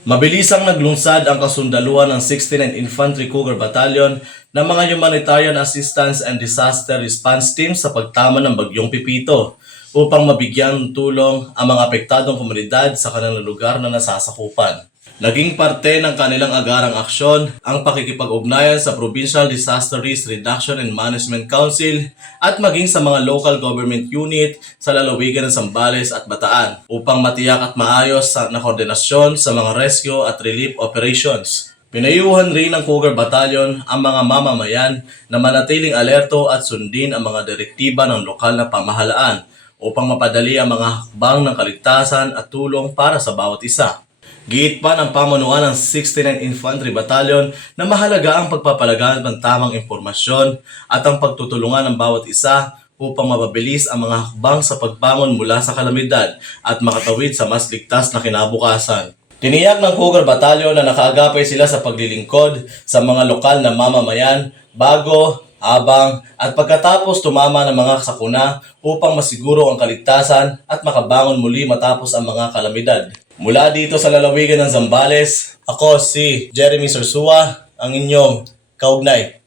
Mabilisang naglungsad ang kasundaluhan ng 69 Infantry Cougar Battalion ng mga Humanitarian Assistance and Disaster Response Team sa pagtama ng Bagyong Pipito upang mabigyan ng tulong ang mga apektadong komunidad sa kanilang lugar na nasasakupan. Naging parte ng kanilang agarang aksyon ang pakikipag-ugnayan sa Provincial Disaster Risk Reduction and Management Council at maging sa mga local government unit sa lalawigan ng Zambales at Bataan upang matiyak at maayos sa na koordinasyon sa mga rescue at relief operations. Pinayuhan rin ng Cougar Battalion ang mga mamamayan na manatiling alerto at sundin ang mga direktiba ng lokal na pamahalaan upang mapadali ang mga hakbang ng kaligtasan at tulong para sa bawat isa. Giit pa ng pamunuan ng 69 Infantry Battalion na mahalaga ang pagpapalaganap ng tamang impormasyon at ang pagtutulungan ng bawat isa upang mapabilis ang mga hakbang sa pagbangon mula sa kalamidad at makatawid sa mas ligtas na kinabukasan. Tiniyak ng Cougar Battalion na nakaagapay sila sa paglilingkod sa mga lokal na mamamayan bago, habang at pagkatapos tumama ng mga sakuna upang masiguro ang kaligtasan at makabangon muli matapos ang mga kalamidad. Mula dito sa lalawigan ng Zambales, ako si Jeremy Sorsua, ang inyong kaugnay.